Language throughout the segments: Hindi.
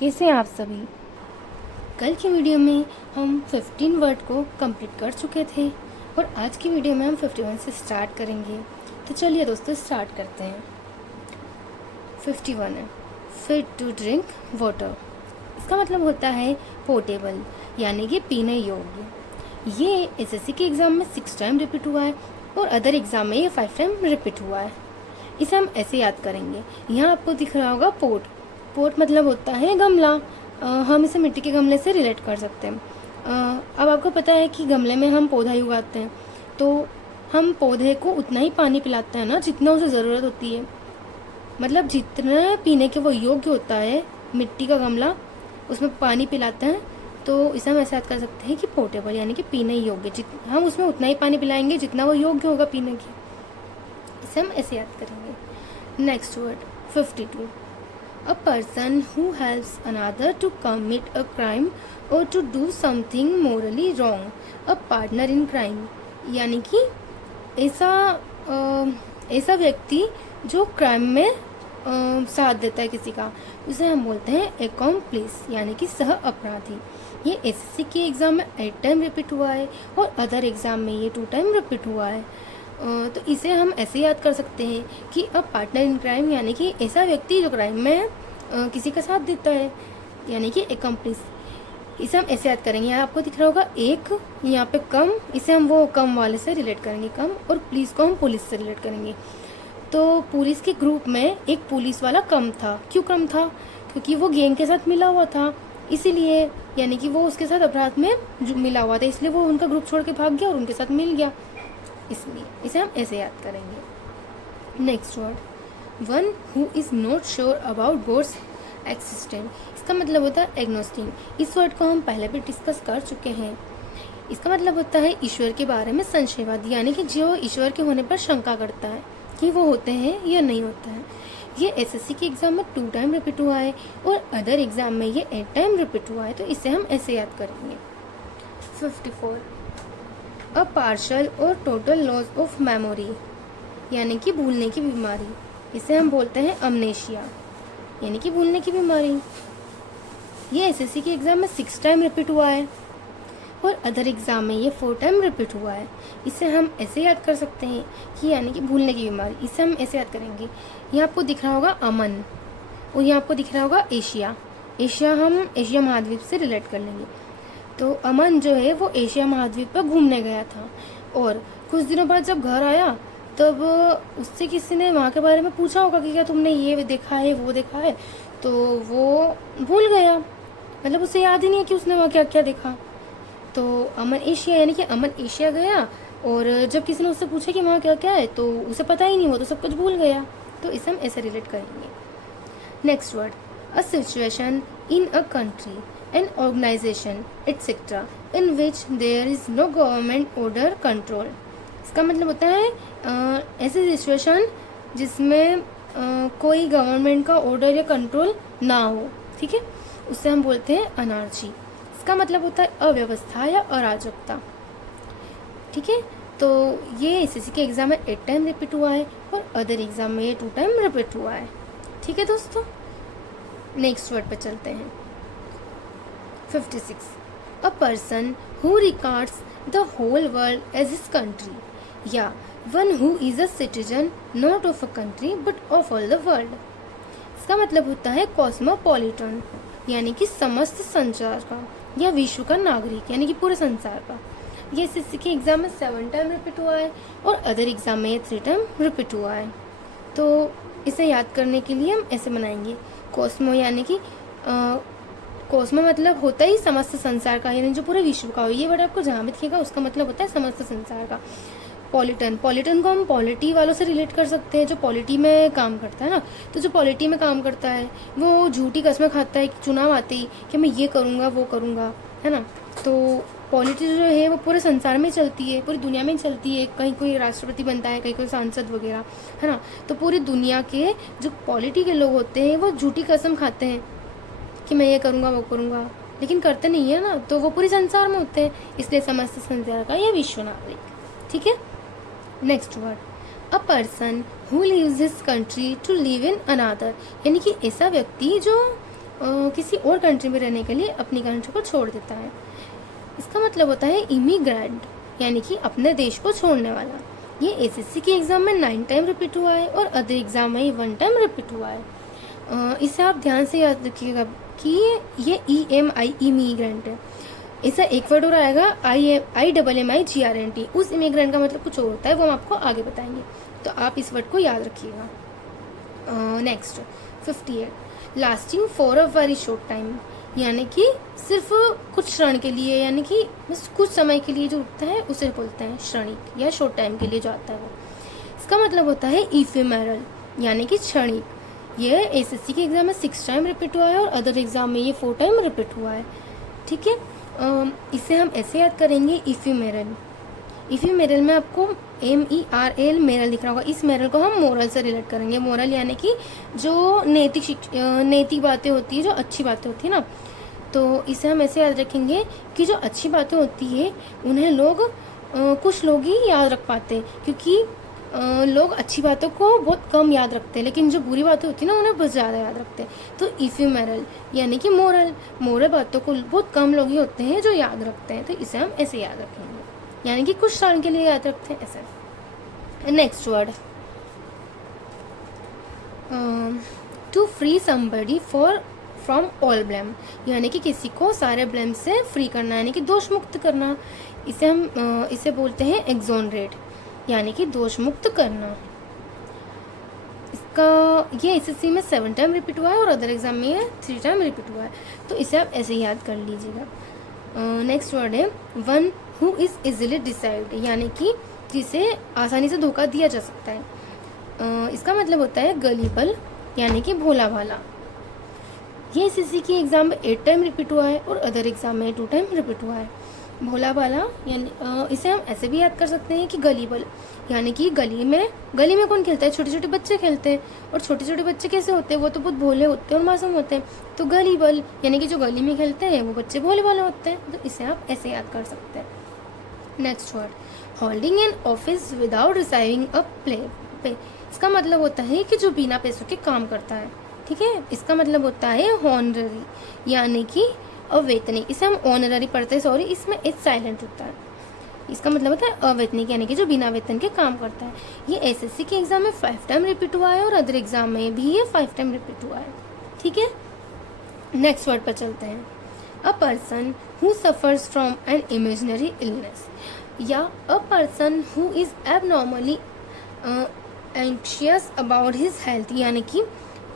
कैसे हैं आप सभी। कल की वीडियो में हम 15 वर्ड को कंप्लीट कर चुके थे और आज की वीडियो में हम 51 से स्टार्ट करेंगे। तो चलिए दोस्तों स्टार्ट करते हैं। 51 है फिट टू ड्रिंक वाटर। इसका मतलब होता है पोर्टेबल, यानी कि पीने योग्य। ये एसएससी के एग्ज़ाम में 6 टाइम रिपीट हुआ है और अदर एग्ज़ाम में ये 5 टाइम रिपीट हुआ है। इसे हम ऐसे याद करेंगे। यहाँ आपको दिख रहा होगा पोट। पोट मतलब होता है गमला। हम इसे मिट्टी के गमले से रिलेट कर सकते हैं। अब आपको पता है कि गमले में हम पौधा ही उगाते हैं, तो हम पौधे को उतना ही पानी पिलाते हैं ना जितना उसे ज़रूरत होती है। मतलब जितना पीने के वो योग्य होता है मिट्टी का गमला, उसमें पानी पिलाते हैं। तो इसे हम ऐसे याद कर सकते हैं कि पोर्टेबल, यानी कि पीने योग्य। हम उसमें उतना ही पानी पिलाएंगे जितना वो योग्य होगा पीने की। इसे हम ऐसे याद करेंगे। Next word 52। A person who helps another to commit a crime or to do something morally wrong. A partner in crime, यानी कि ऐसा व्यक्ति जो क्राइम में साथ देता है किसी का, उसे हम बोलते हैं accomplice, यानी कि सह अपराधी। ये एसएससी के एग्ज़ाम में 8 टाइम रिपीट हुआ है और अदर एग्ज़ाम में ये 2 टाइम रिपीट हुआ है। तो इसे हम ऐसे याद कर सकते हैं कि अ पार्टनर इन क्राइम, यानी कि ऐसा व्यक्ति जो क्राइम में किसी का साथ देता है, यानी कि एकम्प्लिस। इसे हम ऐसे याद करेंगे। यहाँ आपको दिख रहा होगा एक, यहाँ पे कम, इसे हम वो कम वाले से रिलेट करेंगे कम, और पुलिस को हम पुलिस से रिलेट करेंगे। तो पुलिस के ग्रुप में एक पुलिस वाला कम था। क्यों कम था? क्योंकि वो गैंग के साथ मिला हुआ था, इसीलिए, यानी कि वो उसके साथ अपराध में मिला हुआ था, इसलिए वो उनका ग्रुप छोड़ के भाग गया और उनके साथ मिल गया, इसलिए इसे हम ऐसे याद करेंगे। Next word one who is not sure about God's existence. इसका मतलब होता है एग्नोस्टिक। इस वर्ड को हम पहले भी डिस्कस कर चुके हैं। इसका मतलब होता है ईश्वर के बारे में संशयवादी, यानी कि जो ईश्वर के होने पर शंका करता है कि वो होते हैं या नहीं होते हैं। ये एसएससी के एग्ज़ाम में 2 टाइम रिपीट हुआ है और अदर एग्ज़ाम में ये 8 टाइम रिपीट हुआ है। तो इसे हम ऐसे याद करेंगे। 54 अ पार्शल और टोटल लॉस ऑफ मेमोरी, यानी कि भूलने की बीमारी। इसे हम बोलते हैं अमनेशिया, यानी कि भूलने की बीमारी। ये एसएससी के एग्ज़ाम में 6 टाइम रिपीट हुआ है और अदर एग्ज़ाम में ये 4 टाइम रिपीट हुआ है। इसे हम ऐसे याद कर सकते हैं कि यानी कि भूलने की बीमारी। इसे हम ऐसे याद करेंगे। यहाँ आपको दिख रहा होगा अमन और यहाँ आपको दिख रहा होगा एशिया। एशिया हम एशिया महाद्वीप से रिलेट कर लेंगे। तो अमन जो है वो एशिया महाद्वीप पर घूमने गया था और कुछ दिनों बाद जब घर आया तब उससे किसी ने वहाँ के बारे में पूछा होगा कि क्या तुमने ये देखा है वो देखा है, तो वो भूल गया। मतलब उसे याद ही नहीं है कि उसने वहाँ क्या क्या देखा। तो अमन एशिया, यानी कि अमन एशिया गया और जब किसी ने उससे पूछा कि वहाँ क्या क्या है तो उसे पता ही नहीं, वो तो सब कुछ भूल गया। तो इसे हम ऐसे रिलेट करेंगे। Next word a situation in a country, an organization etc. in which there is no government order control. इसका मतलब होता है ऐसी सिचुएशन जिसमें कोई गवर्नमेंट का ऑर्डर या कंट्रोल ना हो, ठीक है, उससे हम बोलते हैं अनार्ची। इसका मतलब होता है अव्यवस्था या अराजकता, ठीक है। तो ये एसएससी के एग्ज़ाम में 8 टाइम रिपीट हुआ है और अदर एग्ज़ाम में ये 2 टाइम रिपीट हुआ है, ठीक है दोस्तों। नेक्स्ट वर्ड पर चलते हैं। 56 a person who regards the whole world as his country, या one who is a citizen not of a country but of all the world। इसका मतलब होता है कॉस्मोपॉलिटन, यानी कि समस्त संसार का या विश्व का नागरिक, यानी कि पूरे संसार का। ये एसएससी के एग्ज़ाम में 7 टाइम रिपीट हुआ है और अदर एग्ज़ाम में 3 टाइम रिपीट हुआ है। तो इसे याद करने के लिए हम ऐसे बनाएंगे। कॉस्मो, यानी कि कॉस्मो मतलब होता ही समस्त संसार का, यानी जो पूरे विश्व का हो। ये वर्ड आपको जहाँ भी दिखेगा उसका मतलब होता है समस्त संसार का। पॉलिटन, पॉलिटन को हम पॉलिटी वालों से रिलेट कर सकते हैं, जो पॉलिटी में काम करता है ना। तो जो पॉलिटी में काम करता है वो झूठी कस्में खाता है चुनाव आते ही कि मैं ये करूँगा वो करूँगा, है ना। तो पॉलिटी जो है वो पूरे संसार में चलती है, पूरी दुनिया में चलती है। कहीं कोई राष्ट्रपति बनता है, कहीं कोई सांसद वगैरह, है ना। तो पूरी दुनिया के जो पॉलिटी के लोग होते हैं वो झूठी कसम खाते हैं कि मैं ये करूँगा वो करूँगा, लेकिन करते नहीं है ना। तो वो पूरे संसार में होते हैं, इसलिए समस्त संसार का यह विश्व नागरिक, ठीक है। Next word a person who leaves his country to live in another, यानी कि ऐसा व्यक्ति जो किसी और कंट्री में रहने के लिए अपनी कंट्री को छोड़ देता है। इसका मतलब होता है इमिग्रेंट, यानी कि अपने देश को छोड़ने वाला। ये एसएससी के एग्ज़ाम में 9 टाइम रिपीट हुआ है और अदर एग्ज़ाम में 1 टाइम रिपीट हुआ है। इसे आप ध्यान से याद रखिएगा कि ये EMI इमिग्रेंट है। इसका एक वर्ड और आएगा IMMIGRNT। उस इमिग्रेंट का मतलब कुछ और होता है, वो हम आपको आगे बताएंगे, तो आप इस वर्ड को याद रखिएगा। Next 58, lasting for a very short time, यानी कि सिर्फ कुछ क्षण के लिए, यानी कि बस कुछ समय के लिए जो रुकता है उसे बोलते हैं क्षणिक, या शॉर्ट टाइम के लिए जो आता है वो। इसका मतलब होता है इफेमेरल, यानी कि क्षणिक। ये एसएससी के एग्ज़ाम में 6 टाइम रिपीट हुआ है और अदर एग्ज़ाम में ये 4 टाइम रिपीट हुआ है। ठीक है, इसे हम ऐसे याद करेंगे इफेमेरल। इफेमेरल में आपको MERAL मेरल दिख रहा होगा। इस मेरल को हम मोरल से रिलेट करेंगे। मोरल यानी कि जो नैतिक बातें होती है, जो अच्छी बातें होती है ना, तो इसे हम ऐसे याद रखेंगे कि जो अच्छी बातें होती है उन्हें लोग कुछ लोग ही याद रख पाते हैं, क्योंकि लोग अच्छी बातों को बहुत कम याद रखते हैं, लेकिन जो बुरी बातें होती है ना उन्हें बहुत ज़्यादा याद रखते हैं। तो इफेमेरल यानी कि मोरल बातों को बहुत कम लोग ही होते हैं जो याद रखते हैं, तो इसे हम ऐसे याद रखेंगे, यानी कि कुछ साल के लिए याद रखते हैं ऐसे। Next word, to free somebody from all blame, यानी कि किसी को सारे ब्लेम से फ्री करना, यानी कि दोष मुक्त करना। इसे बोलते हैं एक्सोनरेट, यानी कि दोष मुक्त करना। इसका ये एसएससी में 7 टाइम रिपीट हुआ है और अदर एग्जाम में 3 टाइम रिपीट हुआ है, तो इसे आप ऐसे याद कर लीजिएगा। नेक्स्ट वर्ड है one who is easily decide, यानी कि जिसे आसानी से धोखा दिया जा सकता है। इसका मतलब होता है गलीबल, यानी कि भोला भाला। ये एसएससी के एग्ज़ाम में 8 टाइम रिपीट हुआ है और अदर एग्ज़ाम में 2 टाइम रिपीट हुआ है। भोला भाला यानी इसे हम ऐसे भी याद कर सकते हैं कि गलीबल, यानी कि गली में कौन खेलता है? छोटे छोटे बच्चे खेलते हैं, और छोटे छोटे बच्चे कैसे होते हैं? वो तो बहुत भोले होते हैं और मासूम होते हैं। तो गलीबल यानी कि जो गली में खेलते हैं वो बच्चे भोले भाले होते हैं, तो इसे आप ऐसे याद कर सकते हैं। Next word, holding an office without receiving a पे। इसका मतलब होता है कि जो बिना पैसों के काम करता है। ठीक है, इसका मतलब होता है हॉनररी, यानी कि अवेतनिक। इसे हम ऑनररी पढ़ते हैं, सॉरी, इसमें एच साइलेंट होता है। इसका मतलब होता है अवेतनिक, यानी कि जो बिना वेतन के काम करता है। ये एसएससी के एग्जाम में 5 टाइम रिपीट हुआ है और अदर एग्जाम में भी ये 5 टाइम रिपीट हुआ है। ठीक है, नेक्स्ट वर्ड पर चलते हैं। A person who suffers from an imaginary illness, या a person who is abnormally anxious about his health, यानी कि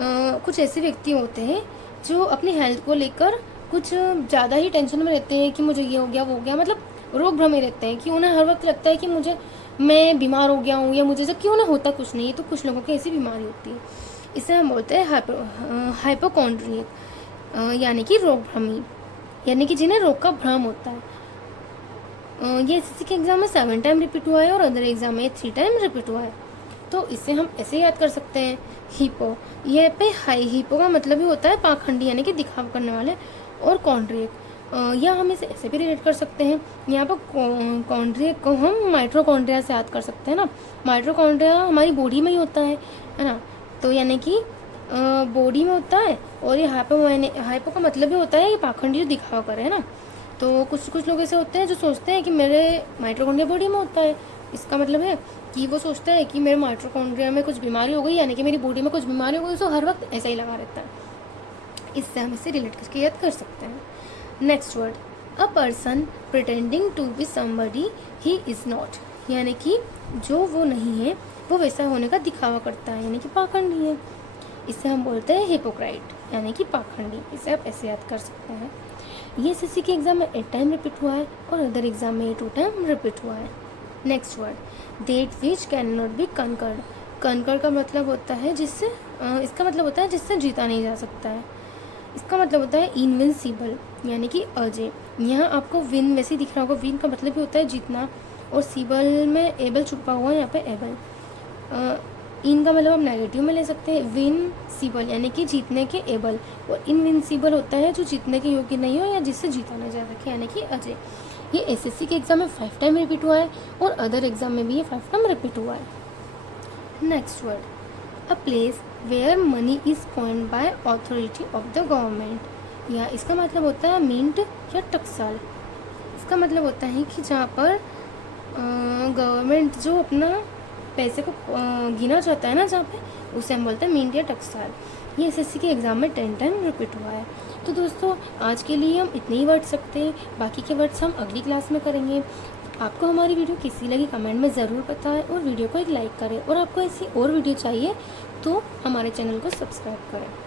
कुछ ऐसे व्यक्ति होते हैं जो अपनी हेल्थ को लेकर कुछ ज़्यादा ही टेंशन में रहते हैं कि मुझे ये हो गया वो हो गया, मतलब रोग भ्रमे रहते हैं कि उन्हें हर वक्त लगता है कि मैं बीमार हो गया हूँ या मुझे, जबकि उन्हें होता कुछ नहीं है। तो कुछ लोगों की ऐसी बीमारी होती है, इसे हम बोलते हैं हाइपोकॉन्ड्रियक, यानी कि रोग भ्रमी, यानी कि जिन्हें रोग का भ्रम होता है। ये एसएससी के एग्जाम में 7 टाइम रिपीट हुआ है और अदर एग्जाम में 3 टाइम रिपीट हुआ है। तो इसे हम ऐसे याद कर सकते हैं, हिपो, ये पे हाई, हिपो का मतलब ही होता है पाखंडी, यानी कि दिखाव करने वाले, और कॉन्ड्रियक, या हम इसे ऐसे भी रिलेट कर सकते हैं। यहाँ पर कॉन्ड्रियक को हम माइट्रोकॉन्ड्रिया से याद कर सकते हैं ना। माइट्रोकॉन्ड्रिया हमारी बॉडी में ही होता है ना, तो यानी कि बॉडी में होता है, और ये हाइपो का मतलब ही होता है कि पाखंडी जो दिखावा करे, है ना। तो कुछ लोग ऐसे होते हैं जो सोचते हैं कि मेरे माइट्रोकॉन्ड्रिया बॉडी में होता है। इसका मतलब है कि वो सोचता है कि मेरे माइट्रोकॉन्ड्रिया में कुछ बीमारी हो गई, यानी कि मेरी बॉडी में कुछ बीमारी हो गई, तो हर वक्त ऐसा ही लगा रहता है। इससे हम इसे रिलेट करके याद कर सकते हैं। Next word, a person pretending to be somebody he is not, यानी कि जो वो नहीं है वो वैसा होने का दिखावा करता है, यानी कि पाखंडी है। इसे हम बोलते हैं हिपोक्राइट, यानी कि पाखंडी। इसे आप ऐसे याद कर सकते हैं। ये एसएससी के एग्ज़ाम में 8 टाइम रिपीट हुआ है और अदर एग्जाम में 2 टाइम रिपीट हुआ है। Next word, that which can not be conquered. Conquered का मतलब होता है जिससे, इसका मतलब होता है जिससे जीता नहीं जा सकता है। इसका मतलब होता है इनविंसिबल, यानी कि अजय। यहाँ आपको विन वैसे दिख रहा होगा, विन का मतलब भी होता है जीतना, और सीबल में एबल छुपा हुआ है, यहाँ पे एबल। इन का मतलब हम नेगेटिव में ले सकते हैं, विन सीबल यानी कि जीतने के एबल, और इनविंसिबल होता है जो जीतने के योग्य नहीं हो या जिससे जीता नहीं जा सके, यानी कि अजय। ये एसएससी के एग्ज़ाम में 5 टाइम रिपीट हुआ है और अदर एग्जाम में भी ये 5 टाइम रिपीट हुआ है। Next word, a place where money is coined by authority of the government. या इसका मतलब होता है मिंट या टकसाल। इसका मतलब होता है कि जहाँ पर गवर्नमेंट जो अपना पैसे को गिना चाहता है ना, जहाँ पे, उसे हम बोलते हैं मिंट या टकसाल। ये एसएससी के एग्ज़ाम में 10 टाइम रिपीट हुआ है। तो दोस्तों आज के लिए हम इतने ही वर्ड सकते हैं, बाकी के वर्ड्स हम अगली क्लास में करेंगे। आपको हमारी वीडियो कैसी लगी कमेंट में ज़रूर बताएं और वीडियो को एक लाइक करें, और आपको ऐसी और वीडियो चाहिए तो हमारे चैनल को सब्सक्राइब करें।